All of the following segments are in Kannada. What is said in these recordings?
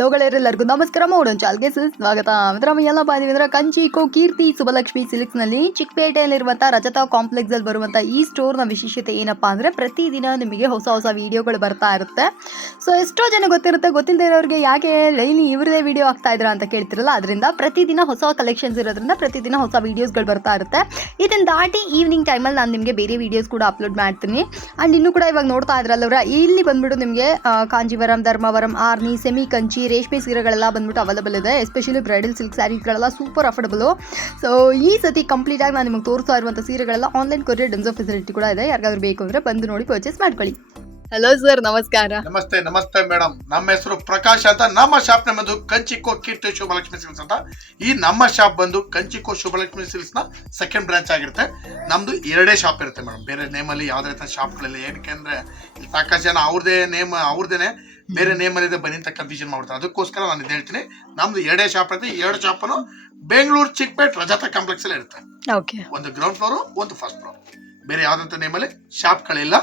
ಲೋಗಳೆಲ್ಲರಿಗೂ ನಮಸ್ಕಾರ ಮಾಡೋಣ ಚಾಲ್ಗೆ ಸ್ವಾಗತ ಮಿತ್ರ, ಎಲ್ಲ ಬಂದಿವಿ ಅಂದ್ರೆ ಕಂಚಿ, ಕೋ, ಕೀರ್ತಿ, ಸುಬಲಕ್ಷ್ಮಿ ಸಿಲ್ಕ್ಸ್ನಲ್ಲಿ ಚಿಕ್ಕಪೇಟೆಯಲ್ಲಿರುವಂತಹ ರಜತಾ ಕಾಂಪ್ಲೆಕ್ಸ್ ಅಲ್ಲಿ ಬರುವಂತಹ ಈ ಸ್ಟೋರ್ನ ವಿಶೇಷತೆ ಏನಪ್ಪಾ ಅಂದ್ರೆ ಪ್ರತಿದಿನ ನಿಮಗೆ ಹೊಸ ಹೊಸ ವಿಡಿಯೋಗಳು ಬರ್ತಾ ಇರುತ್ತೆ. ಸೊ ಎಷ್ಟೋ ಜನ ಗೊತ್ತಿರುತ್ತೆ ಗೊತ್ತಿಲ್ಲದೆ ಇರೋರಿಗೆ ಯಾಕೆ ಡೈಲಿ ಇವ್ರದೇ ವಿಡಿಯೋ ಆಗ್ತಾ ಇದ್ರ ಅಂತ ಕೇಳ್ತಿರಲ್ಲ, ಅದರಿಂದ ಪ್ರತಿದಿನ ಹೊಸ ಕಲೆಕ್ಷನ್ಸ್ ಇರೋದ್ರಿಂದ ಪ್ರತಿದಿನ ಹೊಸ ವಿಡಿಯೋಸ್ಗಳು ಬರ್ತಾ ಇರುತ್ತೆ. ಇದನ್ನ ದಾಟಿ ಈವ್ನಿಂಗ್ ಟೈಮಲ್ಲಿ ನಾನು ನಿಮಗೆ ಬೇರೆ ವಿಡಿಯೋಸ್ ಕೂಡ ಅಪ್ಲೋಡ್ ಮಾಡ್ತೀನಿ. ಅಂಡ್ ಇನ್ನೂ ಕೂಡ ಇವಾಗ ನೋಡ್ತಾ ಇದ್ರಲ್ಲವರ ಇಲ್ಲಿ ಬಂದ್ಬಿಟ್ಟು ನಿಮಗೆ ಕಾಂಜಿವರಂ, ಧರ್ಮವರಂ, ಆರ್ನಿ ಸೆಮಿ ಕಂಚಿ ರೇಷ್ಮೆ ಸೀರೆಗಳೆಲ್ಲ ಬಂದ್ಬಿಟ್ಟು ಅವೈಲಬಲ್ ಇದೆ ಎಸ್ಪೆಷಲಿ ಬ್ರೈಡಲ್ ಸಿಲ್ಕ್ ಸ್ಯಾರೀಸ್ಗಳೆಲ್ಲ ಸೂಪರ್ ಅಫೋರ್ಡಬಲು ಸೊ ಈ ಸತಿ ಕಂಪ್ಲೀಟ್ ಆಗಿ ನಾನು ನಿಮಗೆ ತೋರಿಸ್ತಾ ಇರುವಂಥ ಸೀರೆಗಳೆಲ್ಲ ಆನ್ಲೈನ್ ಕೊರಿಯರ್ ಡೆಮ್ಸೋ ಫೆಸಿಲಿಟಿ ಕೂಡ ಇದೆ. ಯಾರಿಗಾದ್ರೂ ಬೇಕು ಅಂದ್ರೆ ಬಂದು ನೋಡಿ ಪರ್ಚೇಸ್ ಮಾಡ್ಕೊಳ್ಳಿ. ಹಲೋ ಸರ್ ನಮಸ್ಕಾರ. ನಮಸ್ತೆ ನಮಸ್ತೆ ಮೇಡಮ್ ನಮ್ಮ ಹೆಸರು ಪ್ರಕಾಶ್ ಅಂತ. ನಮ್ಮ ಶಾಪ್ ಬಂದು ಕಂಚಿಕೋ ಕೀರ್ತಿ ಶುಭಲಕ್ಷ್ಮಿ ಸಿಲ್ಸ್ ಅಂತ. ಈ ನಮ್ಮ ಶಾಪ್ ಬಂದು ಕಂಚಿಕೋ ಶುಭಲಕ್ಷ್ಮಿ ಸಿಲ್ಸ್ನ ಸೆಕೆಂಡ್ ಬ್ರಾಂಚ್ ಆಗಿರುತ್ತೆ. ನಮ್ದು ಎರಡೇ ಶಾಪ್ ಇರುತ್ತೆ ಮೇಡಮ್ ಬೇರೆ ನೇಮ್ ಅಲ್ಲಿ ಯಾವ್ದೇ ಶಾಪ್ ಶಾಪ್ಗಳಲ್ಲಿ ಏನಕ್ಕೆ ಅಂದ್ರೆ ಇಲ್ಲಿ ಸಾಕಷ್ಟು ಜನ ಅವ್ರದೇ ನೇಮ್ ಅವ್ರದೇನೆ ಬೇರೆ ನೇಮಲ್ಲಿದೆ ಬನ್ನಿ ಅಂತ ಕನ್ಫ್ಯೂಷನ್ ಮಾಡ್ತಾರೆ ಅದಕ್ಕೋಸ್ಕರ ನಾನು ಇದು ಹೇಳ್ತೀನಿ. ನಮ್ದು ಎರಡೇ ಶಾಪ್ ಈ ಎರಡು ಶಾಪನು ಬೆಂಗಳೂರು ಚಿಕ್ಕಪೇಟ್ ರಜತ ಕಾಂಪ್ಲೆಕ್ಸ್ ಅಲ್ಲಿ ಇರುತ್ತೆ. ಓಕೆ ಒಂದು ಗ್ರೌಂಡ್ ಫ್ಲೋರ್ ಒಂದು ಫಸ್ಟ್ ಫ್ಲೋರ್ ಬೇರೆ ಯಾವ್ದಂತ ನೇಮಲ್ಲಿ ಶಾಪ್ಗಳಿಲ್ಲ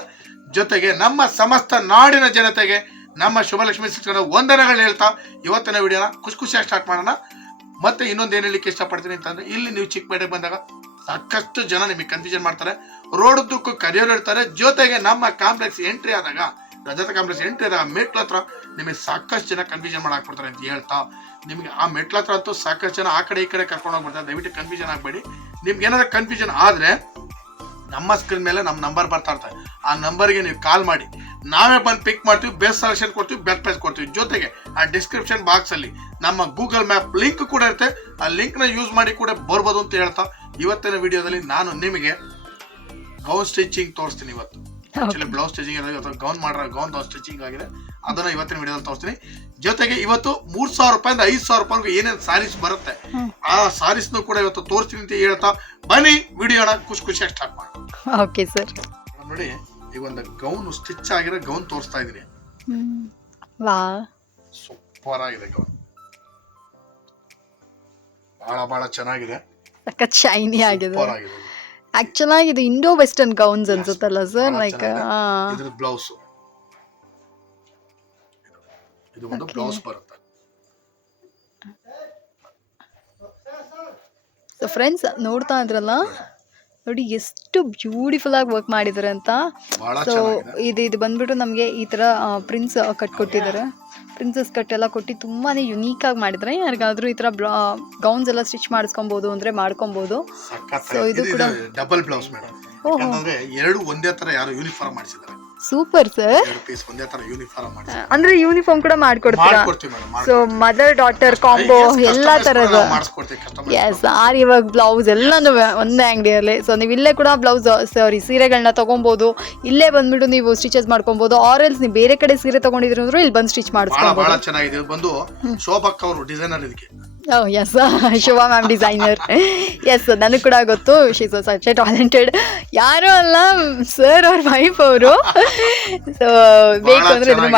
ಜೊತೆಗೆ ನಮ್ಮ ಸಮಸ್ತ ನಾಡಿನ ಜನತೆಗೆ ನಮ್ಮ ಶುಭಲಕ್ಷ್ಮಿ ಶಿಕ್ಷಣ ವಂದನೆಗಳು ಹೇಳ್ತಾ ಇವತ್ತಿನ ವಿಡಿಯೋನ ಖುಷಿ ಖುಷಿಯಾಗಿ ಸ್ಟಾರ್ಟ್ ಮಾಡೋಣ. ಮತ್ತೆ ಇನ್ನೊಂದು ಏನು ಹೇಳಲಿಕ್ಕೆ ಇಷ್ಟಪಡ್ತೀನಿ ಅಂತಂದ್ರೆ ಇಲ್ಲಿ ನೀವು ಚಿಕ್ಕಪೇಟೆಗೆ ಬಂದಾಗ ಸಾಕಷ್ಟು ಜನ ನಿಮಗೆ ಕನ್ಫ್ಯೂಷನ್ ಮಾಡ್ತಾರೆ. ರೋಡ್ ದುಕ್ಕು ಕರೆಯೋರು ಇರ್ತಾರೆ. ಜೊತೆಗೆ ನಮ್ಮ ಕಾಂಪ್ಲೆಕ್ಸ್ ಎಂಟ್ರಿ ಆದಾಗ ರಜತ ಕಾಂಪ್ಲೆಕ್ಸ್ ಎಂಟ್ರಿ ಆ ಮೆಟ್ಲ ಹತ್ರ ನಿಮಗೆ ಸಾಕಷ್ಟು ಜನ ಕನ್ಫ್ಯೂಷನ್ ಮಾಡಾಕ್ಬಿಡ್ತಾರೆ ಅಂತ ಹೇಳ್ತಾ, ನಿಮಗೆ ಆ ಮೆಟ್ಲ ಹತ್ರ ಅಂತೂ ಸಾಕಷ್ಟು ಜನ ಆ ಕಡೆ ಈ ಕಡೆ ಕರ್ಕೊಂಡು ಹೋಗ್ಬಿಡ್ತಾರೆ. ದಯವಿಟ್ಟು ಕನ್ಫ್ಯೂಷನ್ ಆಗಬೇಡಿ. ನಿಮ್ಗೆ ಏನಾದ್ರು ಕನ್ಫ್ಯೂಷನ್ ಆದರೆ ನಮ್ಮ ಸ್ಕ್ರೀನ್ ಮೇಲೆ ನಮ್ಮ ನಂಬರ್ ಬರ್ತಾ ಇರ್ತಾರೆ ಆ ನಂಬರ್ಗೆ ನೀವು ಕಾಲ್ ಮಾಡಿ. ನಾವೇ ಬಂದು ಪಿಕ್ ಮಾಡ್ತೀವಿ ಬೆಸ್ಟ್ ಸೆಲೆಕ್ಷನ್ ಕೊಡ್ತೀವಿ ಬೆಸ್ಟ್ ಪ್ರೈಸ್ ಕೊಡ್ತೀವಿ. ಜೊತೆಗೆ ಆ ಡಿಸ್ಕ್ರಿಪ್ಷನ್ ಬಾಕ್ಸ್ ಅಲ್ಲಿ ನಮ್ಮ ಗೂಗಲ್ ಮ್ಯಾಪ್ ಲಿಂಕ್ ಕೂಡ ಇರುತ್ತೆ. ಆ ಲಿಂಕ್ನ ಯೂಸ್ ಮಾಡಿ ಕೂಡ ಬರ್ಬೋದು ಅಂತ ಹೇಳ್ತಾ, ಇವತ್ತಿನ ವಿಡಿಯೋದಲ್ಲಿ ನಾನು ನಿಮಗೆ ಗೌನ್ ಸ್ಟಿಚಿಂಗ್ ತೋರಿಸ್ತೀನಿ ಇವತ್ತು. ಆಕ್ಚುಲಿ ಬ್ಲೌಸ್ ಸ್ಟಿಚಿಂಗ್ ಇವತ್ತು ಗೌನ್ ಮಾಡ್ರ ಗೌನ್ ಸ್ಟಿಚಿಂಗ್ ಆಗಿದೆ. ಅದನ್ನ ಇವತ್ತಿನ ವಿಡಿಯೋದಲ್ಲಿ ತೋರಿಸ್ತೀನಿ. ಜೊತೆಗೆ ಇವತ್ತು ಮೂರ್ ಸಾವಿರ ರೂಪಾಯಿಂದ ಐದು ಸಾವಿರ ರೂಪಾಯಿಗೂ ಏನೇನು ಸಾರೀಸ್ ಬರುತ್ತೆ. ಆ ಸಾರೀಸ್ನು ಕೂಡ ಇವತ್ತು ತೋರಿಸ್ತೀನಿ ಅಂತ ಹೇಳ್ತಾ ಬನ್ನಿ ವಿಡಿಯೋನ ಖುಷಿ ಖುಷಿಯಾಗಿ ಸ್ಟಾರ್ಟ್ ಮಾಡಿ ಓಕೆ ಸರ್ ನೋಡಿ ಈಗ ಒಂದು ಗೌನ್ ಸ್ಟಿಚ್ ಆಗಿರೋ ಗೌನ್ ತೋರಿಸ್ತಾ ಇದೀನಿ. ವಾ. ಸೂಪರ್ ಆಗಿದೆ ಗೌನ್ ಬಹಳ ಬಹಳ ಚೆನ್ನಾಗಿದೆ. ಸಖತ್ ಶೈನಿ ಆಗಿದೆ. ಸೂಪರ್ ಆಗಿದೆ. ಆಕ್ಚುಲ್ ಆಗಿ ಇದು ಇಂಡೋ ವೆಸ್ಟರ್ನ್ ಗೌನ್ಸ್ ಅನ್ಸುತ್ತಲ್ಲ ಸರ್ ಲೈಕ್ ಬ್ಲೌಸ್ ಇದು ಒಂದು ಬ್ಲೌಸ್ ಬರುತ್ತೆ. ಸೊ ಫ್ರೆಂಡ್ಸ್ ನೋಡ್ತಾ ಇದ್ರಲ್ಲ? ನೋಡಿ ಎಷ್ಟು ಬ್ಯೂಟಿಫುಲ್ ಆಗಿ ವರ್ಕ್ ಮಾಡಿದ್ದಾರೆ ಅಂತ. ಸೊ ಇದು ಇದು ಬಂದ್ಬಿಟ್ಟು ನಮಗೆ ಈ ಥರ ಪ್ರಿನ್ಸ್ ಕಟ್ ಕೊಟ್ಟಿದ್ದಾರೆ ಪ್ರಿನ್ಸಸ್ ಕಟ್ ಎಲ್ಲ ಕೊಟ್ಟು ತುಂಬಾ ಯುನೀಕ್ ಆಗಿ ಮಾಡಿದ್ರೆ ಯಾರಿಗಾದ್ರೂ ಈ ತರ ಗೌನ್ಸ್ ಎಲ್ಲ ಸ್ಟಿಚ್ ಮಾಡಿಸ್ಕೊಬೋದು ಅಂದ್ರೆ ಮಾಡ್ಕೊಬೋದು. So, ಇದು ಕೂಡ- ಡಬಲ್ ಬ್ಲೌಸ್ ಮೇಡಮ್. ಯಾಕಂದ್ರೆ ಎರಡು ಒಂದೇ ತರ ಯಾರು ಯೂನಿಫಾರ್ಮ್ ಮಾಡಿಸಿದ್ದಾರೆ. ಸೂಪರ್ ಸರ್ ಎರಡು ಪೀಸ್ ಒಂದೇ ತರ ಯೂನಿಫಾರ್ಮ್ ಅಂದ್ರೆ ಯೂನಿಫಾರ್ಮ್ ಕೂಡ ಮಾಡ್ಕೊಡ್ತೀರಾ? ಮಾಡ್ಕೊಡ್ತೀವಿ madam so mother daughter combo ಎಲ್ಲ ತರದ ಮಾಡಿಸ್ಕೊಡ್ತೀವಿ ಕಸ್ಟಮರ್ ಎಸ್ ಆರ್ ಇವಾಗ ಬ್ಲೌಸ್ ಎಲ್ಲಾನು ಒಂದೇ ಅಂಗಡಿಯಲ್ಲಿ. ಸೊ ನೀವು ಇಲ್ಲೇ ಕೂಡ ಬ್ಲೌಸ್ ಸಾರಿ ಸೀರೆಗಳನ್ನ ತಗೊಬಹುದು ಇಲ್ಲೇ ಬಂದ್ಬಿಟ್ಟು ನೀವು ಸ್ಟಿಚಸ್ ಮಾಡ್ಕೊಬೋದು. ಆರ್ ಎಲ್ಸ್ ನೀವು ಬೇರೆ ಕಡೆ ಸೀರೆ ತಗೊಂಡಿದ್ರು ಅಂದ್ರೂ ಇಲ್ಲಿ ಬಂದು ಸ್ಟಿಚ್ ಬಹಳ ಚೆನ್ನಾಗಿದೆ. ಬಂದು ಶೋಭಕ್ ಅವರು ಡಿಸೈನರ್ ಇದಕ್ಕೆ yes Shobha ma'am designer yes ನನಗೆ ಕೂಡ ಗೊತ್ತು ಶೀಸ್ ಸಚ್ ಟ್ಯಾಲೆಂಟೆಡ್ ಯಾರು ಅಲ್ಲ ಸರ್ ಅವ್ರ ವೈಫ್ ಅವರು ಸೊ ಬೇಕು ಬಹಳ ಅಂದ್ರೆ ಇದನ್ನ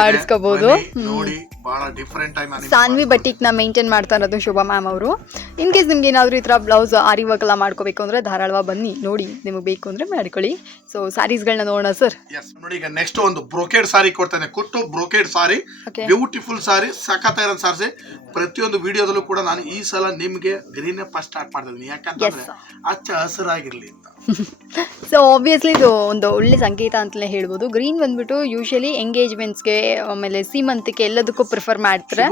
ಚೆನ್ನಾಗಿದೆ. ಬಹಳ ಡಿಫ್ರೆಂಟ್ ಆಗಿ ಸಾನ್ವಿ ಬಟಿಕ್ನ ಮೇಂಟೈನ್ ಮಾಡ್ತಾ ಇರೋದು ಶುಭಾ ಮ್ಯಾಮ್ ಅವರು. ಇನ್ ಕೇಸ್ ನಿಮ್ಗೆ ಏನಾದರೂ ಈ ಥರ ಬ್ಲೌಸ್ ಆರಿ ವರ್ಕ್ ಎಲ್ಲ ಮಾಡ್ಕೋಬೇಕು ಅಂದರೆ ಧಾರಾಳವಾಗಿ ಬನ್ನಿ ನೋಡಿ ನಿಮಗೆ ಬೇಕು ಅಂದರೆ ಮಾಡ್ಕೊಳ್ಳಿ. ಸೊ ಸ್ಯಾರೀಸ್ಗಳನ್ನ ನೋಡೋಣ ಸರ್ ಎಸ್ ನೋಡಿ ಈಗ ನೆಕ್ಸ್ಟ್ ಒಂದು ಬ್ರೋಕೆಡ್ ಸಾರಿ ಕೊಡ್ತಾನೆ. ಕುಟ್ಟು ಬ್ರೋಕೆಡ್ ಸಾರಿ ಬ್ಯೂಟಿಫುಲ್ ಸಾರಿ ಸಖತ್ತಾಗಿರೋ ಸಾರಿಸಿ ಪ್ರತಿಯೊಂದು ವಿಡಿಯೋದಲ್ಲೂ ಕೂಡ ನಾನು ಈ ಸಲ ನಿಮಗೆ ಗ್ರೀನ್ ಫಸ್ಟ್ ಸ್ಟಾರ್ಟ್ ಮಾಡ್ತಿದ್ದೀನಿ. ಯಾಕಂತಂದ್ರೆ ಅಚ್ಚ ಹಚ್ಚ ಹಸಿರಾಗಿರ್ಲಿ ಅಂತ. ಸೊ ಆಬ್ವಿಯಸ್ಲಿ ಇದು ಒಂದು ಒಳ್ಳೆ ಸಂಕೇತ ಅಂತಲೇ ಹೇಳ್ಬೋದು. ಗ್ರೀನ್ ಬಂದ್ಬಿಟ್ಟು ಯೂಶಲಿ ಎಂಗೇಜ್ಮೆಂಟ್ಸ್ಗೆ ಆಮೇಲೆ ಸೀಮಂತಿಕೆ ಎಲ್ಲದಕ್ಕೂ ಪ್ರಿಫರ್ ಮಾಡ್ತಾರೆ?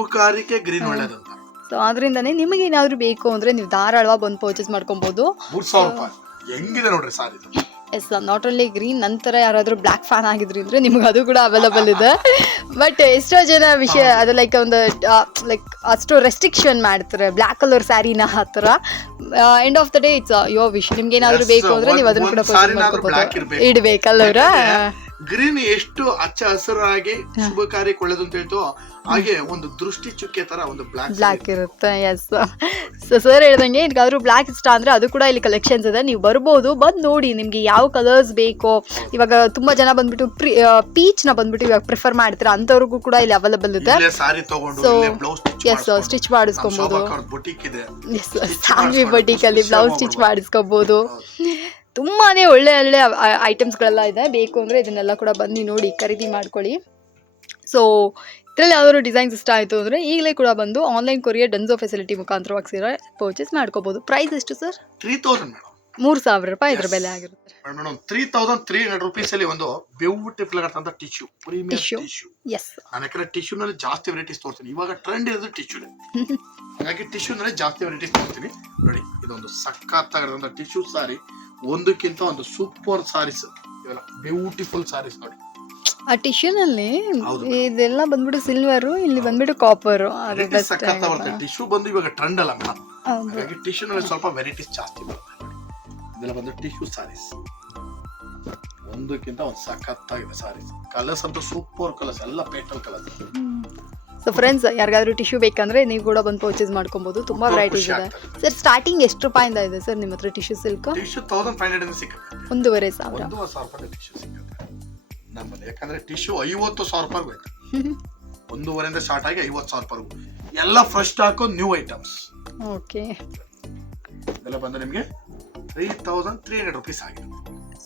ಗ್ರೀನ್ ಒಳ್ಳೇದಂತ. ಸೊ ಅದರಿಂದನೇ ನಿಮಗೆ ಏನಾದರೂ ಬೇಕು ಅಂದರೆ ನೀವು ಧಾರಾಳವಾಗಿ ಬಂದು ಪರ್ಚೇಸ್ ಮಾಡ್ಕೊಬೋದು. ಮೂರ್ ಸಾವಿರ ರೂಪಾಯಿ. ಹೆಂಗಿದೆ ನೋಡ್ರಿ ಸಾರಿ ಇದು? ಎಸ್ ನಾಟ್ ಓನ್ಲಿ ಗ್ರೀನ್ ನಂತರ ಯಾರಾದರೂ ಬ್ಲ್ಯಾಕ್ ಫ್ಯಾನ್ ಆಗಿದ್ರಿ ಅಂದರೆ ನಿಮ್ಗೆ ಅದು ಕೂಡ ಅವೈಲಬಲ್ ಇದೆ. ಬಟ್ ಎಷ್ಟೋ ಜನ ವಿಷಯ ಅದು ಲೈಕ್ ಒಂದು ಲೈಕ್ ಅಷ್ಟು ರೆಸ್ಟ್ರಿಕ್ಷನ್ ಮಾಡ್ತಾರೆ. ಬ್ಲ್ಯಾಕ್ ಕಲರ್ ಸ್ಯಾರಿನ ಆ ಥರ end of the day it's your wish ನಿಮ್ಗೆ ಏನಾದರೂ ಬೇಕು ಅಂದರೆ ನೀವು ಅದನ್ನು ಕೂಡ ಪರ್ಚೇಸ್ ಮಾಡ್ಕೋಬೋದು. ಇಡ್ಬೇಕಲ್ಲವ್ರ ಗ್ರೀನ್ ಎಷ್ಟು ಹಚ್ಚ ಹಸಿರಾಗಿ ಶುಭ ಕಾರ್ಯ ಕೊಳ್ಳೋದು ಅಂತ ಹೇಳ್ತೋ ಹಾಗೆ ಒಂದು ದೃಷ್ಟಿ ಚುಕ್ಕೆ ತರ ಒಂದು ಬ್ಲಾಕ್ ಬ್ಲಾಕ್ ಇರುತ್ತೆ ಎಸ್ ಸೊ ಸರ್ ಹೇಳ್ದಂಗೆ ನಿಮ್ಗಾದ್ರೂ ಬ್ಲಾಕ್ ಇಷ್ಟ ಅಂದ್ರೆ ಅದು ಕೂಡ ಇಲ್ಲಿ ಕಲೆಕ್ಷನ್ಸ್ ಇದೆ. ನೀವು ಬರ್ಬೋದು ಬಂದು ನೋಡಿ ನಿಮಗೆ ಯಾವ ಕಲರ್ಸ್ ಬೇಕೋ. ಇವಾಗ ತುಂಬ ಜನ ಬಂದ್ಬಿಟ್ಟು ಪ್ರಿ ನ ಬಂದ್ಬಿಟ್ಟು ಇವಾಗ ಪ್ರಿಫರ್ ಮಾಡ್ತೀರ? ಅಂತವ್ರಿಗೂ ಕೂಡ ಇಲ್ಲಿ ಅವೈಲಬಲ್ ಇದೆ. ಸೊ ಎಸ್ ಸ್ಟಿಚ್ ಮಾಡಿಸ್ಕೊಬೋದು. ಇದೆ. ಎಸ್ ಬಟಿಕಲ್ಲಿ ಬ್ಲೌಸ್ ಸ್ಟಿಚ್ ಮಾಡಿಸ್ಕೋಬಹುದು ಮಾಡಿಸ್ಕೋಬೋದು. ತುಂಬಾನೇ ಒಳ್ಳೆ ಒಳ್ಳೆ ಐಟಮ್ಸ್ಗಳೆಲ್ಲ ಇದೆ. ಬೇಕು ಅಂದರೆ ಇದನ್ನೆಲ್ಲ ಕೂಡ ಬನ್ನಿ ನೋಡಿ ಖರೀದಿ ಮಾಡ್ಕೊಳ್ಳಿ. ಸೊ ಇದರಲ್ಲಿ ಯಾವ್ದಾದ್ರು ಡಿಸೈನ್ಸ್ ಇಷ್ಟ ಆಯಿತು ಅಂದರೆ ಈಗಲೇ ಕೂಡ ಬಂದು ಆನ್ಲೈನ್ ಕೊರಿಯರ್ ಡನ್ಸೋ ಫೆಸಿಲಿಟಿ ಮುಖಾಂತರವಾಗಿ ಸೀರೆ ಪರ್ಚೇಸ್ ಮಾಡ್ಕೋಬಹುದು ಪ್ರೈಸ್ ಎಷ್ಟು ಸರ್ ತ್ರೀ ತೌಸಂಡ್ ಮೇಡಮ್ ಮೂರು ಸಾವಿರ ರೂಪಾಯಿ ಇದ್ರ ಬೆಲೆ ಆಗಿರುತ್ತೆ. Madam three thousand three hundred rupees ಅಲ್ಲಿ ಒಂದು ಬ್ಯೂಟಿಫುಲ್ ಆಗಿರ್ತಂತ ಟಿಶ್ಯೂ Tissue. ಟಿಶ್ಯೂ ಎಸ್ ನಾನು ಯಾಕಂದ್ರೆ ಟಿಶ್ಯೂ ನಲ್ಲಿ ಜಾಸ್ತಿ ವೆರೈಟೀಸ್ ತೋರ್ತೀನಿ ಇವಾಗ ಟ್ರೆಂಡ್ ಇರೋದು ಟಿಶ್ಯೂ ಹಾಗಾಗಿ ಟಿಶ್ಯೂ ನಲ್ಲಿ ಜಾಸ್ತಿ ವೆರೈಟೀಸ್ ತೋರ್ತೀನಿ ನೋಡಿ ಇದೊಂದು ಸಖತ್ತಾಗಿರೋದಂತ ಟಿಶ್ಯೂ ಸಾರಿ ಒಂದಕ್ಕಿಂತ ಒಂದು ಸೂಪರ್ ಸಾರೀಸ್ ಇವೆಲ್ಲ ಬ್ಯೂಟಿಫುಲ್ ಸಾರೀಸ್ ನೋಡಿ. ಆ ಟಿಶ್ಯೂನಲ್ಲಿ. ಇದೆಲ್ಲ ಬಂದ್ಬಿಟ್ಟು ಸಿಲ್ವರ್ ಇಲ್ಲಿ ಬಂದ್ಬಿಟ್ಟು ಕಾಪರ್ ಟಿಶ್ಯೂ ಬಂದು ಇವಾಗ ಟ್ರೆಂಡ್ ಅಲ್ಲ ಮೇಡಮ್ ಹಾಗಾಗಿ ಟಿಶ್ಯೂ ನಲ್ಲಿ ಸ್ವಲ್ಪ ವೆರೈಟೀಸ್ ಜಾಸ್ತಿ ಬರುತ್ತೆ ನೋಡಿ. ಇದೆಲ್ಲ ಬಂದು ಟಿಶ್ಯೂ ಸಾರೀಸ್ ಒಂದಕ್ಕಿಂತ ಒಂದು ಸಖತ್ತಾಗಿದೆ ಸಾರೀಸ್ ಕಲರ್ಸ್ ಅಂತ ಸೂಪರ್ ಕಲರ್ಸ್ ಎಲ್ಲ ಪೇಟಲ್ ಕಲರ್ಸ್ ಸೊ ಫ್ರೆಂಡ್ಸ್ ಯಾರಿಗಾದ್ರೂ ಟಿಶ್ಯೂ ಬೇಕಂದ್ರೆ ನೀವು ಕೂಡ ಬಂದು ಪರ್ಚೇಸ್ ಮಾಡ್ಕೊಬೋದು. ತುಂಬಾ ವೆರೈಟೀಸ್ ಇದೆ. ಸರ್ ಸ್ಟಾರ್ಟಿಂಗ್ ಎಷ್ಟು ರೂಪಾಯಿಂದ ಇದೆ ಸರ್ ನಿಮ್ಮ ಹತ್ರ ಟಿಶ್ಯೂ ಸಿಲ್ಕ್ ಒಂದೂವರೆ ಸಾವಿರ. ನಮ್ಮಲ್ಲಿ. ಯಾಕಂದ್ರೆ ಟಿಶ್ಯೂ ಐವತ್ತು ಸಾವಿರ ರೂಪಾಯಿ ಬೇಕು. ಒಂದೂವರೆಯಿಂದ ಸ್ಟಾರ್ಟ್ ಆಗಿ ಐವತ್ತು ಸಾವಿರ ರೂಪಾಯಿ ಎಲ್ಲ fresh stock new items okay ಇದೆಲ್ಲ ಬಂದು ನಿಮಗೆ three thousand three hundred rupees ಆಗಿದೆ.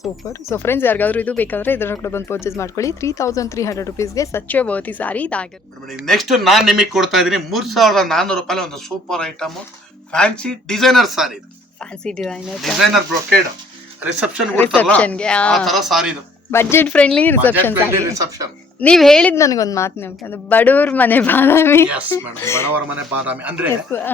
ಸೂಪರ್. ಸೊ ಫ್ರೆಂಡ್ಸ್ ಯಾರಿಗಾದ್ರೂ ಇದು ಬೇಕಾದ್ರೆ ಇದರ ಕೂಡ ಬಂದು ಪರ್ಚೇಸ್ ಮಾಡ್ಕೊಳ್ಳಿ. ತ್ರೀ ತೌಸಂಡ್ ತ್ರೀ ಹಂಡ್ರೆಡ್ ರುಪೀಸ್ಗೆ ಸಚ್ಚೆ ವರ್ತಿ ಸಾರಿ ಇದಾಗಿರುತ್ತೆ. ನೆಕ್ಸ್ಟ್ ನಾನು ನಿಮಗೆ ಕೊಡ್ತಾ ಇದ್ದೀನಿ. ಮೂರ್ ಸಾವಿರದ ನಾನ್ನೂರು ರೂಪಾಯಿ ಒಂದು super item fancy designer sari ಇದು. Fancy designer designer brocade reception ಕೊಡ್ತಾರಲ್ಲ? ಆ. ತರ ಸಾರಿ ಇದು. ಬಜೆಟ್ ಫ್ರೆಂಡ್ಲಿ ರಿಸೆಪ್ಷನ್ ರಿಸೆಪ್ಷನ್ ನೀವ್ ಹೇಳಿದ್ ನನ್ಗೊಂದ್ ಮಾತು ನೆನಪು ಅದು ಬಡವ್ರ ಮನೆ ಬಾದಾಮಿ. ಎಸ್ ಮೇಡಮ್ ಬಡವರ ಮನೆ ಬಾದಾಮಿ. ಅಂದ್ರೆ.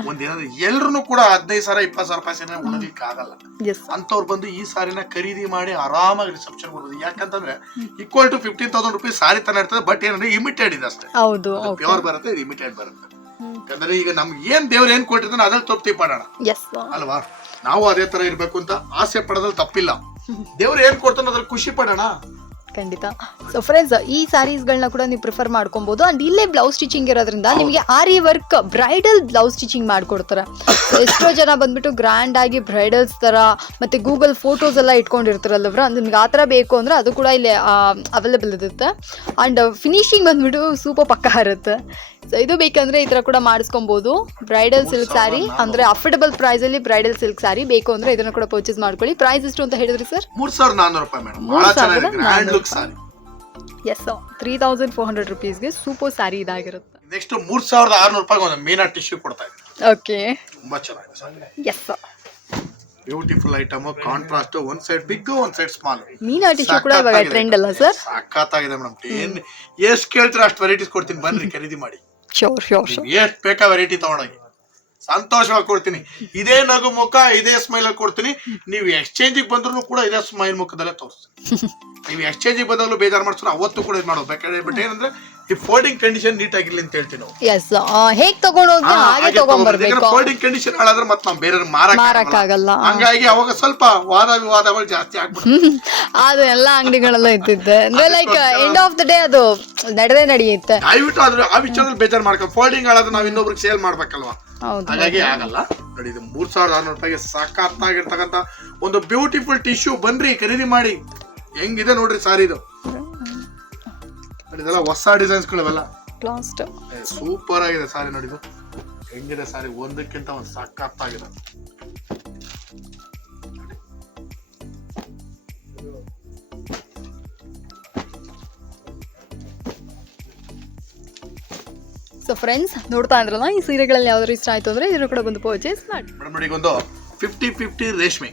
ಒಂದೇನಾದ್ರು ಎಲ್ರು ಕೂಡ ಹದಿನೈದು ಸಾವಿರ ಇಪ್ಪತ್ತು ಸಾವಿರ ರೂಪಾಯಿ ಸೇನೆ ಉಳಿಲಿಕ್ಕೆ ಆಗಲ್ಲ. ಎಸ್ ಅಂತವ್ರು ಬಂದು ಈ ಸಾರಿನ ಖರೀದಿ ಮಾಡಿ ಆರಾಮಾಗಿ ರಿಸೆಪ್ಷನ್ ಕೊಡೋದು ಯಾಕಂತಂದ್ರೆ equal to fifteen thousand rupees sari ತನ ಇರ್ತದೆ ಬಟ್ ಏನಂದ್ರೆ ಇಮಿಟೆಡ್ ಇದೆ ಅಷ್ಟೇ. ಹೌದು ಪ್ಯೂರ್ ಬರುತ್ತೆ ಇದು ಇಮಿಟೆಡ್ ಬರುತ್ತೆ. ಯಾಕಂದ್ರೆ ಈಗ ನಮ್ಗೆ ಏನ್ ದೇವ್ರು ಏನ್ ಕೊಟ್ಟಿರ್ತಾನೆ ಅದ್ರಲ್ಲಿ ತೃಪ್ತಿ ಪಡೋಣ. ಎಸ್ ಅಲ್ವಾ? ನಾವು ಅದೇ ತರ ಇರ್ಬೇಕು ಅಂತ ಆಸೆ ಪಡೋದ್ರಲ್ಲಿ ತಪ್ಪಿಲ್ಲ. ದೇವ್ರು ಏನ್ ಕೊಡ್ತಾನೆ ಅದ್ರಲ್ಲಿ ಖುಷಿ ಪಡೋಣ. ಖಂಡಿತ. ಸೊ ಫ್ರೆಂಡ್ಸ್ ಈ ಸ್ಯಾರೀಸ್ಗಳನ್ನ ಕೂಡ ನೀವು ಪ್ರಿಫರ್ ಮಾಡ್ಕೊಬೋದು. ಅಂಡ್ ಇಲ್ಲೇ ಬ್ಲೌಸ್ ಸ್ಟಿಚಿಂಗ್ ಇರೋದ್ರಿಂದ ನಿಮಗೆ aari work bridal blouse stitching ಮಾಡ್ಕೊಡ್ತಾರೆ. ಎಷ್ಟೋ ಜನ ಬಂದ್ಬಿಟ್ಟು ಗ್ರ್ಯಾಂಡ್ ಆಗಿ ಬ್ರೈಡಲ್ಸ್ ತರ ಮತ್ತೆ ಗೂಗಲ್ ಫೋಟೋಸ್ ಎಲ್ಲ ಇಟ್ಕೊಂಡಿರ್ತಾರಲ್ಲವ್ರ ನಿಮ್ಗೆ ಆ ಥರ ಬೇಕು ಅಂದ್ರೆ ಅದು ಕೂಡ ಇಲ್ಲಿ ಅವೈಲೇಬಲ್ ಇರುತ್ತೆ. ಅಂಡ್ ಫಿನಿಶಿಂಗ್ ಬಂದ್ಬಿಟ್ಟು ಸೂಪರ್ ಪಕ್ಕ ಇರುತ್ತೆ. ಸೊ ಇದು ಬೇಕಂದ್ರೆ ಈ ಥರ ಕೂಡ ಮಾಡಿಸ್ಕೊಬೋದು. ಬ್ರೈಡಲ್ ಸಿಲ್ಕ್ ಸ್ಯಾರಿ ಅಂದ್ರೆ ಅಫೋರ್ಡಬಲ್ ಪ್ರೈಸಲ್ಲಿ ಬ್ರೈಡಲ್ ಸಿಲ್ಕ್ ಸ್ಯಾರಿ ಬೇಕು ಅಂದ್ರೆ ಇದನ್ನ ಕೂಡ ಪರ್ಚೇಸ್ ಮಾಡ್ಕೊಳ್ಳಿ. ಪ್ರೈಸ್ ಎಷ್ಟು ಅಂತ ಹೇಳಿದ್ರಿ ಸರ್ ಮೂರ್ ಸಾವಿರದ ನಾನ್ನೂರು ರೂಪಾಯಿ. Madam yes three thousand four hundred ರುಪೀಸ್ಗೆ super sari ಇದಾಗಿರುತ್ತೆ ನೆಕ್ಸ್ಟ್ ಮೂರ್ ಸಾವಿರದ ಆರ್ನೂರು ರೂಪಾಯಿ ಒಂದು ಮೀನಾ ಟಿಶ್ಯೂ ಕೊಡ್ತಾ ಇದ್ದೀನಿ. ಓಕೆ ತುಂಬಾ ಚೆನ್ನಾಗಿದೆ. Yes beautiful item contrast one side big one side small ಮೀನಾ ಟಿಶ್ಯೂ ಕೂಡ ಇವಾಗ ಟ್ರೆಂಡ್ ಅಲ್ಲ ಸರ್ ಸಖತ್ತಾಗಿದೆ ಮೇಡಮ್ ಏನ್ ಎಷ್ಟು ಕೇಳ್ತೀರಾ ಅಷ್ಟು ವೆರೈಟೀಸ್ ಕೊಡ್ತೀನಿ. ಬನ್ರಿ ಖರೀದಿ ಮಾಡಿ. ನೀವ್ ಎಷ್ಟ್ ಬೇಕಾ ವೆರೈಟಿ ತಗೊಂಡೋಗಿ ಸಂತೋಷವಾಗಿ ಕೊಡ್ತೀನಿ. ಇದೇ ನಗು ಮುಖ ಇದೇ ಸ್ಮೈಲ್ ಅಲ್ಲಿ ಕೊಡ್ತೀನಿ. ನೀವು ಎಕ್ಸ್ಚೇಂಜ್ ಬಂದ್ರು ಕೂಡ ಇದೇ ಸ್ಮೈಲ್ ಮುಖದಲ್ಲೇ ತೋರಿಸ್ತೀನಿ. ನೀವು ಎಕ್ಸ್ಚೇಂಜ್ ಬಂದಾಗಲೂ ಬೇಜಾರು ಮಾಡಿಸ್ರು ಅವತ್ತು ಕೂಡ ಇದು ಮಾಡೋದು ಬೇಕಾದ್ರೆ. ಬಟ್ ಏನಂದ್ರೆ ಈ ಫೋಲ್ಡಿಂಗ್ ಕಂಡೀಷನ್ ನೀಟ್ ಆಗಿರ್ಲಿ ಅಂತ ಹೇಳ್ತೀನಿ ನಾವು. ಎಸ್ ಹೇಗ್ ತಗೊಂಡೋಗಿ ಹಾಗೆ ತಗೊಂಡ್ಬರ್ಬೇಕು ಫೋಲ್ಡಿಂಗ್ ಕಂಡೀಷನ್ ಹಾಳಾದ್ರೆ ಮತ್ತೆ ನಾವು ಬೇರೆ ಮಾರಕ್ ಆಗಲ್ಲ. ಹಂಗಾಗಿ ಅವಾಗ ಸ್ವಲ್ಪ ವಾದ ವಿವಾದಗಳು ಜಾಸ್ತಿ ಆಗ್ಬಿಡುತ್ತೆ. ಹ್ಮ್. ಅದು ಎಲ್ಲ ಅಂಗಡಿಗಳೆಲ್ಲ ಇದ್ದಿದ್ದೆ. ಅಂದ್ರೆ like end of the day ಅದು ನಡೆದೇ ನಡೆಯುತ್ತೆ. ದಯವಿಟ್ಟು ಆದ್ರೆ ಆ ವಿಚಾರದಲ್ಲಿ ಬೇಜಾರು ಮಾಡ್ಕೊಂಡು ಫೋಲ್ಡಿಂಗ್ ಹಾಳಾದ್ರೆ ನಾವು ಇನ್ನೊಬ್ರಿಗೆ ಸೇಲ್ ಮಾಡ್ಬೇಕಲ್ವಾ? ಹಾಗಾಗಿ ಆಗಲ್ಲ. ನೋಡಿ ಇದು ಮೂರ್ ಸಾವಿರದ ಆರ್ನೂರು ರೂಪಾಯಿಗೆ ಒಂದು ಬ್ಯೂಟಿಫುಲ್ ಟಿಶ್ಯೂ ಬನ್ರಿ ಖರೀದಿ ಮಾಡಿ. ಹೆಂಗಿದೆ ನೋಡ್ರಿ ಸಾರಿ ಇದು. ಇದೆಲ್ಲ ಹೊಸ ಡಿಸೈನ್ಸ್ಗಳಿವೆಲ್ಲ ಲಾಸ್ಟ್ ಸೂಪರ್ ಆಗಿದೆ ಸಾರಿ ನೋಡಿದು ಹೆಂಗಿದೆ ಸಾರಿ ಒಂದಕ್ಕಿಂತ ಒಂದು ಸಖತ್ತಾಗಿದೆ. ಸೊ ಫ್ರೆಂಡ್ಸ್ ನೋಡ್ತಾ ಇದ್ರಲ್ಲ ಈ ಸೀರೆಗಳಲ್ಲಿ ಯಾವ್ದಾದ್ರು ಇಷ್ಟ ಆಯ್ತು ಅಂದ್ರೆ ಇದ್ರ ಕೂಡ ಬಂದು ಪರ್ಚೇಸ್ ಮಾಡಿ. ಮೇಡಮ್ ನೋಡಿ ಒಂದು ಫಿಫ್ಟಿ ಫಿಫ್ಟಿ ರೇಷ್ಮೆ.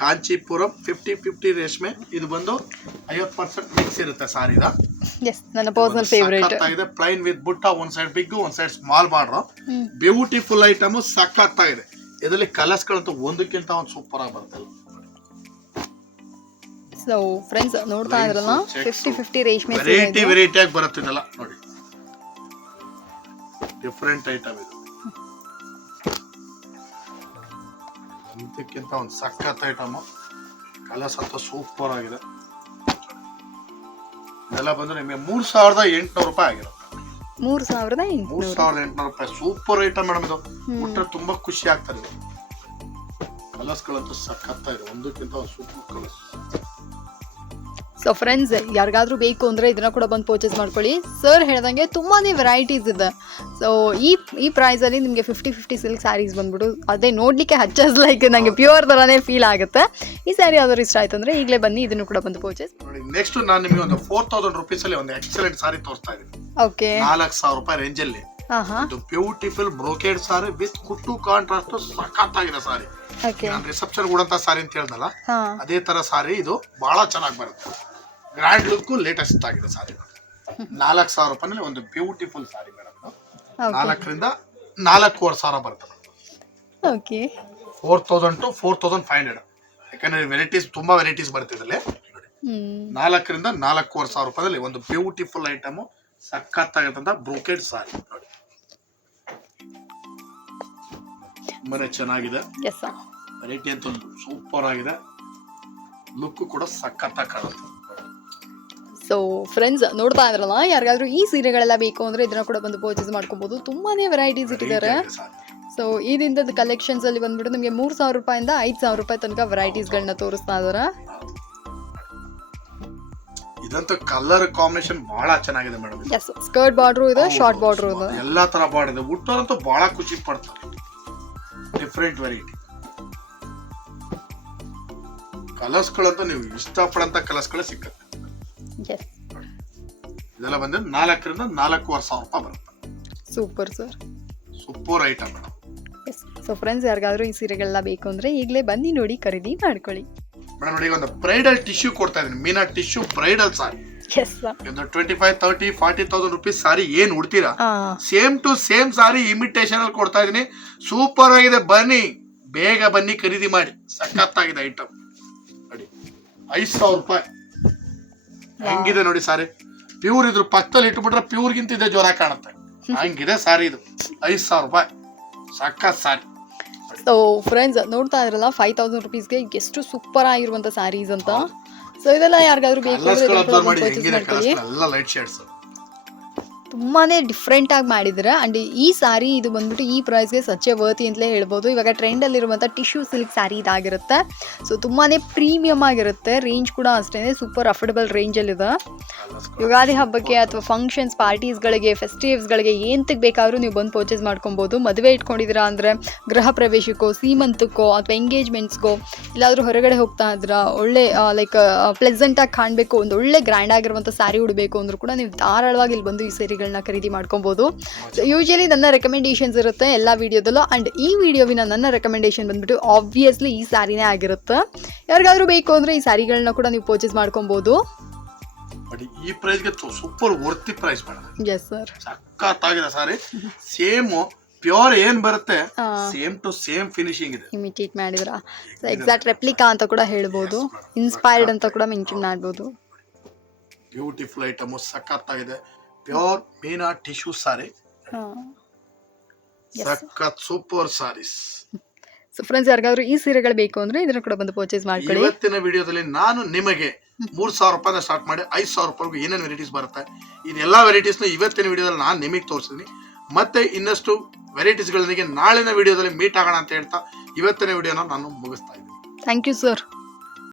ಕಾಂಚೀಪುರಂ ಫಿಫ್ಟಿ ಫಿಫ್ಟಿ ರೇಷ್ಮೆ. ಇದು ಬಂದು ಐವತ್ತು ಪರ್ಸೆಂಟ್ ಮಿಕ್ಸ್ ಇರುತ್ತೆ ಸಾರಿದ ಎಸ್ ನನ್ನ ಪರ್ಸನಲ್ ಫೇವ್ರೇಟ್ ಇದೆ ಪ್ಲೈನ್ ವಿತ್ ಬುಟ್ಟ ಒಂದ್ ಸೈಡ್ ಬಿಗ್ ಒಂದ್ side small border beautiful item ಸಖತ್ತಾಗಿದೆ. ಇದರಲ್ಲಿ ಕಲರ್ಸ್ ಗಳಂತೂ ಒಂದಕ್ಕಿಂತ ಒಂದು ಸೂಪರ್ ಆಗಿ ಬರುತ್ತೆ. ಸೊ ಫ್ರೆಂಡ್ಸ್ ನೋಡ್ತಾ ಇದ್ರಲ್ಲ ಫಿಫ್ಟಿ ಫಿಫ್ಟಿ ರೇಷ್ಮೆ ವೆರೈಟಿ ಆಗಿ ಬರುತ್ತೆ ನೋಡಿ. ಡಿಫ್ರೆಂಟ್ ಐಟಮ್ ಇದು. ಒಂದಕ್ಕಿಂತ ಒಂದು ಸಖತ್ ಐಟಮ್ ಕಲರ್ಸ್ ಅಂತೂ ಸೂಪರ್ ಆಗಿದೆ. ಇದೆಲ್ಲ ಬಂದ್ರೆ ನಿಮಗೆ ಮೂರು ಸಾವಿರದ ಎಂಟುನೂರು ರೂಪಾಯಿ ಆಗಿರುತ್ತೆ ಮೂರ್ ಸಾವಿರದ ಮೂರು ಸಾವಿರದ ಎಂಟುನೂರು ರೂಪಾಯಿ ಸೂಪರ್ ಐಟಮ್ ಮೇಡಮ್ ಇದು. ಊಟ ತುಂಬಾ ಖುಷಿ ಆಗ್ತಾರೆ ಇದು ಕಲರ್ಸ್ ಗಳಂತೂ ಸಖತ್ತ ಇದೆ ಒಂದಕ್ಕಿಂತ ಒಂದು ಸೂಪರ್ ಕಲರ್ಸ್ ಸೊ ಫ್ರೆಂಡ್ಸ್ ಯಾರಿಗಾದ್ರೂ ಬೇಕು ಅಂದರೆ ಇದನ್ನ ಕೂಡ ಬಂದು ಪರ್ಚೇಸ್ ಮಾಡ್ಕೊಳ್ಳಿ. ಸರ್ ಹೇಳ್ದಂಗೆ ತುಂಬಾ ವೆರೈಟೀಸ್ ಇದೆ. ಸೊ ಈ ಈ ಪ್ರೈಸಲ್ಲಿ ನಿಮಗೆ ಫಿಫ್ಟಿ ಫಿಫ್ಟಿ ಸಿಲ್ಕ್ ಸ್ಯಾರೀಸ್ ಬಂದ್ಬಿಟ್ಟು ಅದೇ ನೋಡಲಿಕ್ಕೆ ಹಚ್ಚಸ್ ಲೈಕ್ ನನಗೆ ಪ್ಯೂರ್ ಥರನೇ ಫೀಲ್ ಆಗುತ್ತೆ. ಈ ಸ್ಯಾರಿ ಯಾವ್ದಾದ್ರು ಇಷ್ಟ ಆಯ್ತು ಅಂದರೆ ಈಗಲೇ ಬನ್ನಿ ಇದನ್ನು ಕೂಡ ಬಂದು ಪರ್ಚೇಸ್ ನೋಡಿ ನೆಕ್ಸ್ಟ್ ನಾನು ನಿಮಗೆ ಒಂದು ಫೋರ್ ತೌಸಂಡ್ ರುಪೀಸ್ ಅಲ್ಲಿ ಒಂದು ಎಕ್ಸಲೆಂಟ್ ಸಾರಿ ತೋರಿಸ್ತಾ ಇದ್ದೀನಿ. ಓಕೆ ನಾಲ್ಕು ಸಾವಿರ ರೂಪಾಯಿ ರೇಂಜ್ ಒಂದು beautiful brocade sari with kuttu contrast ಸಖತ್ತಾಗಿದೆ ಸಾರಿ. ನಾನು ರಿಸೆಪ್ಷನ್ ಕೂಡಂತ ಸಾರಿ ಅಂತ ಹೇಳ್ದಲ್ಲ ಅದೇ ತರ ಸಾರಿ ಇದು ಬಹಳ ಚೆನ್ನಾಗಿ ಬರುತ್ತೆ. ಗ್ರ್ಯಾಂಡ್ ಲುಕ್ ಲೇಟೆಸ್ಟ್ ಆಗಿದೆ ಸಾರಿ ನಾಲ್ಕು ಸಾವಿರ ರೂಪಾಯಿ ಒಂದು ಬ್ಯೂಟಿಫುಲ್ ಸಾರಿ ಮೇಡಮ್ ನಾಲ್ಕರಿಂದ ನಾಲ್ಕೂವರೆ ಸಾವಿರ ಬರುತ್ತೆ okay. Four thousand to four thousand five hundred ಯಾಕಂದ್ರೆ ವೆರೈಟೀಸ್ ತುಂಬಾ ವೆರೈಟೀಸ್ ಬರುತ್ತೆ ನಾಲ್ಕರಿಂದ ನಾಲ್ಕೂವರೆ ಸಾವಿರ ರೂಪಾಯಿದಲ್ಲಿ ಒಂದು ಬ್ಯೂಟಿಫುಲ್ ಐಟಮ್ ಸಖತ್ತಾಗಿರ್ತಂತ ಬ್ರೋಕೆಡ್ ಸಾರಿ ನೋಡಿ. ತುಂಬಾನೇ ಚೆನ್ನಾಗಿದೆ. ವೆರೈಟಿ ಅಂತ ಸೂಪರ್ ಆಗಿದೆ. ಲುಕ್ ಕೂಡ ಸಖತ್ತಾಗಿ ಕಾಣುತ್ತೆ. ಸೊ ಫ್ರೆಂಡ್ಸ್ ನೋಡ್ತಾ ಇದ್ರಲ್ಲ ಯಾರಿಗಾದ್ರೂ ಈ ಸೀರೆಗಳೆಲ್ಲ ಬೇಕು ಅಂದ್ರೆ ಇದನ್ನ ಕೂಡ ಬಂದು ಪರ್ಚೇಸ್ ಮಾಡ್ಕೋಬಹುದು ತುಂಬಾನೇ ವೆರೈಟೀಸ್ ಇಟ್ಟಿದ್ದಾರೆ. ಸೊ ಈ ದಿನದ ಕಲೆಕ್ಷನ್ಸ್ ಅಲ್ಲಿ ಬಂದ್ಬಿಟ್ಟು ನಿಮಗೆ ಮೂರು ಸಾವಿರ ರೂಪಾಯಿಂದ ಐದು ಸಾವಿರ ರೂಪಾಯಿ ತನಕ ವೆರೈಟೀಸ್ಗಳನ್ನ ತೋರಿಸ್ತಾ ಇದಾರೆ. ಇದಂತೂ ಕಲರ್ ಕಾಂಬಿನೇಷನ್ ಬಹಳ ಚೆನ್ನಾಗಿದೆ ಮೇಡಮ್ ಎಸ್ ಸ್ಕರ್ಟ್ ಬಾರ್ಡ್ರು ಇದೆ ಶಾರ್ಟ್ ಬಾರ್ಡ್ರು ಇದೆ. ಎಲ್ಲಾ ತರ ಬಾರ್ಡ್ ಇದೆ. ಉಟ್ಟೋರಂತೂ ಬಹಳ ಖುಷಿ ಪಡ್ತಾರೆ. ಡಿಫ್ರೆಂಟ್ ವೆರೈಟಿ ಕಲರ್ಸ್ ಗಳಂತೂ ನೀವು ಇಷ್ಟಪಡಂತ ಕಲರ್ಸ್ಗಳು ಸಿಕ್ಕತ್ತೆ. ಇದೆಲ್ಲ ಬಂದ್ರೆ ನಾಲ್ಕರಿಂದ ನಾಲ್ಕೂವರೆ ಸಾವಿರ ರೂಪಾಯಿ ಬರುತ್ತೆ. Super sir super item madam so friends ಯಾರಿಗಾದ್ರೂ ಈ ಸೀರೆಗಳನ್ನ ಬೇಕು ಅಂದ್ರೆ ಈಗಲೇ ಬನ್ನಿ ನೋಡಿ ಖರೀದಿ ಮಾಡ್ಕೊಳ್ಳಿ. ಮೇಡಮ್ ನೋಡಿ ಒಂದು ಬ್ರೈಡಲ್ ಟಿಶ್ಯೂ ಕೊಡ್ತಾ ಇದೀನಿ ಮೀನಾ ಟಿಶ್ಯೂ ಬ್ರೈಡಲ್ ಸಾರಿ. ಒಂದು twenty five thirty forty thousand rupees sari ಏನು ಉಡ್ತೀರಾ? Same to same sari imitation ಅಲ್ಲಿ ಕೊಡ್ತಾ ಇದೀನಿ ಸೂಪರ್ ಆಗಿದೆ. ಬನ್ನಿ. ಬೇಗ ಬನ್ನಿ ಖರೀದಿ ಮಾಡಿ. ಸಖತ್ತಾಗಿದೆ ಐಟಮ್ ನೋಡಿ. ಐದು ಸಾವಿರ ರೂಪಾಯಿ. ಹೆಂಗಿದೆ ನೋಡಿ ಸಾರಿ. ಪ್ಯೂರ್ ಇದ್ರ. ಪಕ್ಕದಲ್ಲಿ ಇಟ್ಬಿಟ್ರೆ ಪ್ಯೂರ್ಗಿಂತ ಇದೆ ಜ್ವರ ಕಾಣುತ್ತೆ. ಹಂಗಿದೆ ಸಾರಿ ಇದು. ಐದು ಸಾವಿರ ರೂಪಾಯಿ. ಸಖತ್ ಸಾರಿ. ಸೊ ಫ್ರೆಂಡ್ಸ್ ನೋಡ್ತಾ ಇದ್ರಲ್ಲ ಫೈವ್ ತೌಸಂಡ್ ರುಪೀಸ್ಗೆ ಎಷ್ಟು ಸೂಪರ್ ಆಗಿರುವಂತ ಸ್ಯಾರೀಸ್ ಅಂತ. ಸೊ ಇದೆಲ್ಲ ಯಾರಿಗಾದ್ರೂ ಬೇಕು ಪರ್ಚೇಸ್ ಮಾಡ್ಕೊಳ್ಳಿ. ಕಲರ್ಸ್ ಎಲ್ಲ ಲೈಟ್ ಶೇಡ್ಸ್ ತುಂಬಾನೇ ಡಿಫ್ರೆಂಟ್ ಆಗಿ ಮಾಡಿದ್ರೆ ಅಂಡ್ ಈ ಸಾರಿ ಇದು ಬಂದ್ಬಿಟ್ಟು ಈ ಪ್ರೈಸ್ಗೆ ಸಚ್ಚೆ ವರ್ತಿ ಅಂತಲೇ ಹೇಳ್ಬೋದು. ಇವಾಗ ಟ್ರೆಂಡಲ್ಲಿರುವಂಥ ಟಿಶ್ಯೂ ಸಿಲ್ಕ್ ಸ್ಯಾರಿ ಇದಾಗಿರುತ್ತೆ. ಸೊ ತುಂಬಾನೇ ಪ್ರೀಮಿಯಂ ಆಗಿರುತ್ತೆ. ರೇಂಜ್ ಕೂಡ ಅಷ್ಟೇ ಸೂಪರ್ ಅಫೋರ್ಡಬಲ್ ರೇಂಜಲ್ಲಿದೆ ಯುಗಾದಿ ಹಬ್ಬಕ್ಕೆ ಅಥವಾ ಫಂಕ್ಷನ್ಸ್ ಪಾರ್ಟೀಸ್ಗಳಿಗೆ ಫೆಸ್ಟಿವ್ಸ್ಗಳಿಗೆ ಏಂತಕ್ಕೆ ಬೇಕಾದರೂ ನೀವು ಬಂದು ಪರ್ಚೇಸ್ ಮಾಡ್ಕೊಬೋದು. ಮದುವೆ ಇಟ್ಕೊಂಡಿದ್ದೀರಾ ಅಂದರೆ ಗೃಹ ಪ್ರವೇಶಕ್ಕೋ ಸೀಮಂತಕ್ಕೋ ಅಥವಾ ಎಂಗೇಜ್ಮೆಂಟ್ಸ್ಗೋ ಇಲ್ಲಾದರೂ ಹೊರಗಡೆ ಹೋಗ್ತಾ ಇದ್ದೀರಾ ಒಳ್ಳೆ ಲೈಕ್ ಪ್ಲೆಸೆಂಟಾಗಿ ಕಾಣಬೇಕು ಒಂದು ಒಳ್ಳೆ ಗ್ರ್ಯಾಂಡ್ ಆಗಿರುವಂಥ ಸ್ಯಾರಿ ಉಡಬೇಕು ಅಂದರೂ ಕೂಡ ನೀವು ಧಾರಾಳವಾಗಿ ಇಲ್ಲಿ ಬಂದು ಈ ಸ್ಯಾರಿಗಳನ್ನ ಖರೀದಿ ಮಾಡ್ಕೊಬೋದು. ಯೂಶಲಿ ನನ್ನ ರೆಕಮೆಂಡೇಷನ್ಸ್ ಇರುತ್ತೆ ಎಲ್ಲ ವೀಡಿಯೋದಲ್ಲೂ ಆ್ಯಂಡ್ ಈ ವಿಡಿಯೋವಿನ ನನ್ನ ರೆಕಮೆಂಡೇಷನ್ ಬಂದ್ಬಿಟ್ಟು ಆಬ್ವಿಯಸ್ಲಿ ಈ ಸ್ಯಾರಿನೇ ಆಗಿರುತ್ತೆ. ಯಾರಿಗಾದರೂ ಬೇಕು ಅಂದರೆ ಈ ಸ್ಯಾರಿಗಳನ್ನ ಕೂಡ ನೀವು ಪರ್ಚೇಸ್ ಮಾಡ್ಕೊಬೋದು. ಬಟ್ ಈ ಪ್ರೈಸ್ಗೆ super worthy price madam. Yes sir ಸಖತ್ತಾಗಿದೆ ಸಾರಿ. ಸೇಮ್ ಪ್ಯೂರ್ ಏನ್ ಬರುತ್ತೆ ಸೇಮ್ ಟು ಸೇಮ್ ಫಿನಿಶಿಂಗ್ ಇದೆ. ಇಮಿಟೇಟ್ ಮಾಡಿದ್ರ? ಎಕ್ಸಾಕ್ಟ್ ರೆಪ್ಲಿಕಾ ಅಂತ ಕೂಡ ಹೇಳ್ಬೋದು. ಇನ್ಸ್ಪೈರ್ಡ್ ಅಂತ ಕೂಡ ಮೆನ್ಷನ್ ಮಾಡ್ಬೋದು. ಬ್ಯೂಟಿಫುಲ್ ಐಟಮ್ ಸಖತ್ತಾಗಿದೆ. ಪ್ಯೂರ್ ಮೀನಾ ಟಿಶ್ಯೂ ಸಾರಿ. ಸಖತ್ ಸೂಪರ್ ಸಾರೀಸ್ ಸೊ ಫ್ರೆಂಡ್ಸ್ ಯಾರಿಗಾದ್ರೂ ಈ ಸೀರೆಗಳು ಬೇಕು ಅಂದ್ರೆ ಇದನ್ನ ಕೂಡ ಬಂದು ಪರ್ಚೇಸ್ ಮಾಡ್ಕೊಳ್ಳಿ. ಇವತ್ತಿನ ವಿಡಿಯೋದಲ್ಲಿ ನಾನು ನಿಮಗೆ ಮೂರ್ ಸಾವಿರ ರೂಪಾಯಿ ಸ್ಟಾರ್ಟ್ ಮಾಡಿ ಐದು ಸಾವಿರ ರೂಪಾಯಿಗೂ ಏನೇನು ವೆರೈಟೀಸ್ ಬರುತ್ತೆ, ಇದೆಲ್ಲ ವೆರೈಟೀಸ್ನ ಇವತ್ತಿನ ವಿಡಿಯೋದಲ್ಲಿ ನಾನು ನಿಮಗೆ ತೋರಿಸಿದ್ದೀನಿ ಮತ್ತೆ ಇನ್ನಷ್ಟು ವೆರೈಟೀಸ್ಗಳೊಂದಿಗೆ ನಾಳಿನ ವಿಡಿಯೋದಲ್ಲಿ ಮೀಟ್ ಆಗೋಣ ಅಂತ ಹೇಳ್ತಾ ಇವತ್ತಿನ ವಿಡಿಯೋನ ನಾನು ಮುಗಿಸ್ತಾ ಇದ್ದೀನಿ. Thank you sir